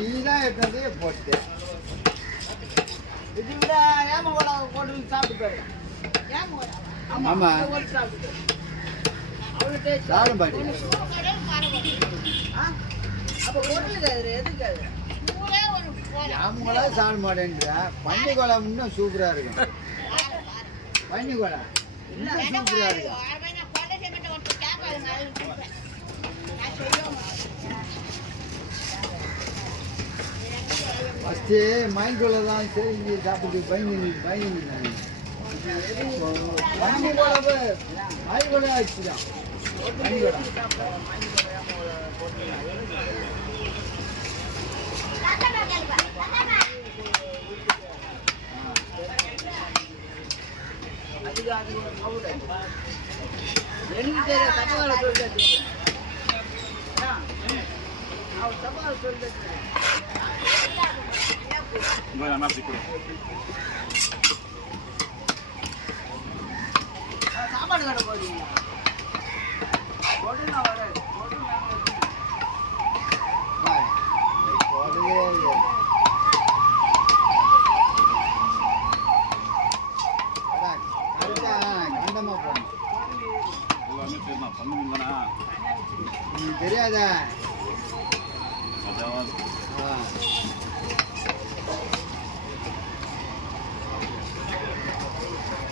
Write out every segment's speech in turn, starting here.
நீதான் போட்டு இது விட ஏமா போட்டு சாப்பிட்டு போயிரு. ஆமா சாப்பிடும் பாட்டி. ஏமோலா சாப்பிட மாட்டேன்ற பன்னி குழம்பு இன்னும் சூப்பரா இருக்கும். பன்னி குழம்பு இன்னும் சூப்பரா இருக்கும். ஃபஸ்ட்டு மைண்ட்குள்ள தான் சரி சாப்பிட்டு பயந்து பன்னி குழம்பு ஆய் கூட ஆச்சுதான். பன்னி குழம்பு எனக்கு தெரிய தப்பால சொல்லிட்டு சாப்பாடு கடை போறீங்க தெரியாத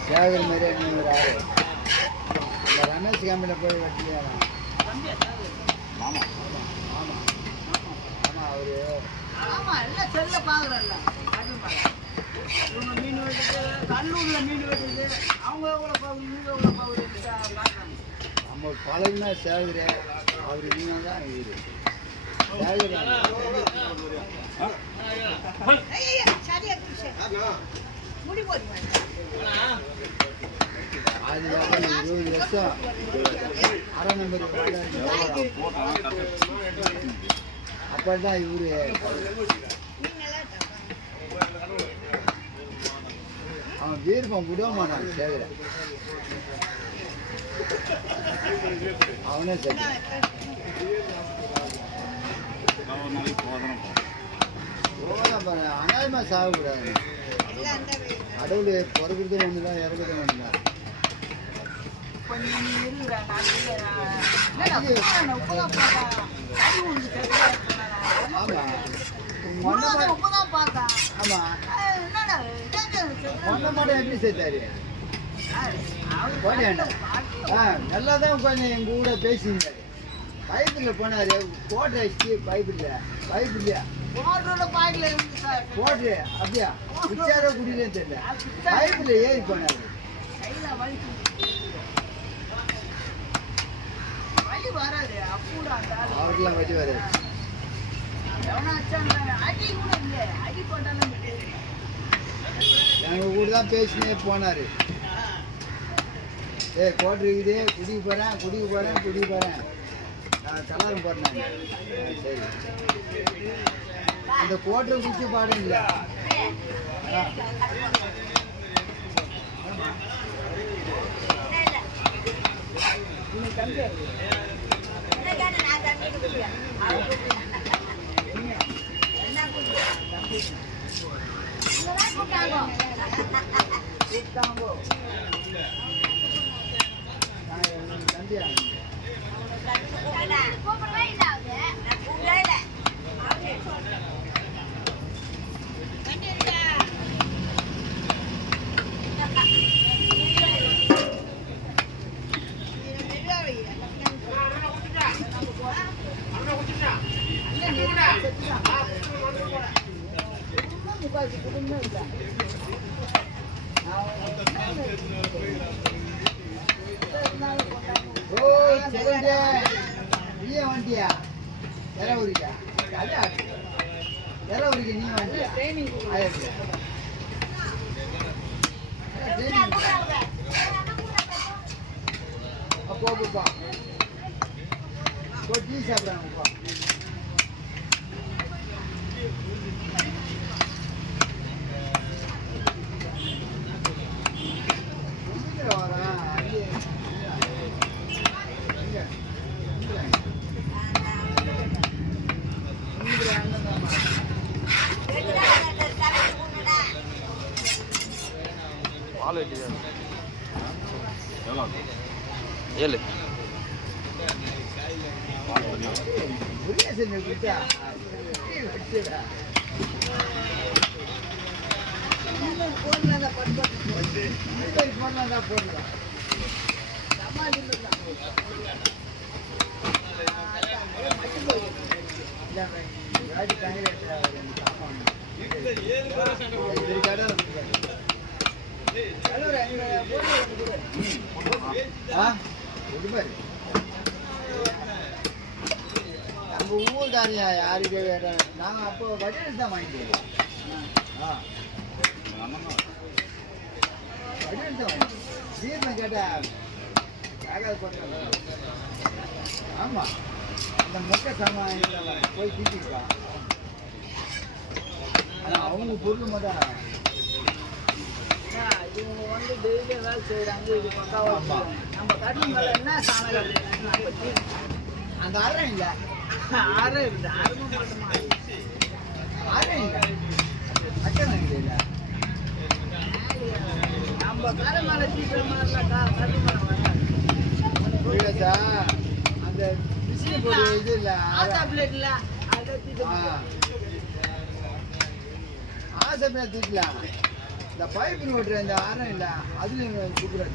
சேகர் மாதிரி நீங்க ஆறு இந்த ரமேஷ் கம்பெனியில் போய் வட்டியாராம். ஆமா ஆமா ஆமா அவரு எல்லாம் செல்ல பாக்குறல்ல மீன் வெட்டுது கல்லூர்ல மீன் வெட்டுது அவங்க நம்ம பழகுனா சேகர் அவரு மீனா தான் இவரு அது 20 வருஷம் 6 நம்பர் அப்பதான் இவரு அவன் வீரப்பம் விட மாட்டான் சேகர அவனே சரி அனாயமா சாகக்கூடாது. கடவுள் பிறகுறது ஒண்ணுதான் இறக்குறது ஒண்ணுதான். எப்படி சேர்த்தாரு நல்லா தான் உட்காந்து எங்க கூட பேசியிருந்தாரு. பைப்பில் போனாரு போட்டு வச்சு பைப் இல்லையா போட்டு அப்படியா குச்சாரோ குடியிலே தெரியல பைப்பில் ஏறி போனாரு. அவருக்கெல்லாம் வட்டி வராது. எங்க கூட தான் பேசினே போனாரு. ஏய் கோட்டை இருக்குது, குடிக்க போறேன் நான் கலரம் போறேன். சரி அந்த கோட்டை குடிச்சு பாடம் இல்லை. வண்டியா எரவுரிக்கா நீ வண்டியா போப்பா டீ சாப்பிட்றாங்கப்பா. ஏழு நம்ம ஊர்காரியா யாருக்கு வேற நாங்கள் அப்போ வடிவல் தான் வாங்கிக்கிறோம். வடிவல் தான் வாங்கிக்கிறோம். தீர்ணம் கேட்டால் ஆகாது போட்டோம். ஆமாம் அந்த மொட்டை சாமான் போய் தீட்டிருக்கான். ஆனால் அவங்க பொருள் மட்டும் இவங்க வந்து டெய்லி வேலை செய்கிறாங்க. இது பக்காவாக நம்ம கட்டணம் மேலே என்ன சாணம் அந்த அறம் இல்லை ஆறு இருக்குது. ஆறுமும் போட்டோமா அறம் இல்லை அக்கறை இல்லை. நம்ம கரை மேலே தீக்கிற மாதிரிலாக்கா கட்டு மரம் வராது. சார் அந்த பிசினஸ் போடு இது இல்லை ஆசா பிளேட்ல அதை ஆசை பிளேட் தூக்கலாம். இந்த பைப்பின் ஓட்டுற இந்த அறம் இல்லை அதுலேயும் சூப்பராக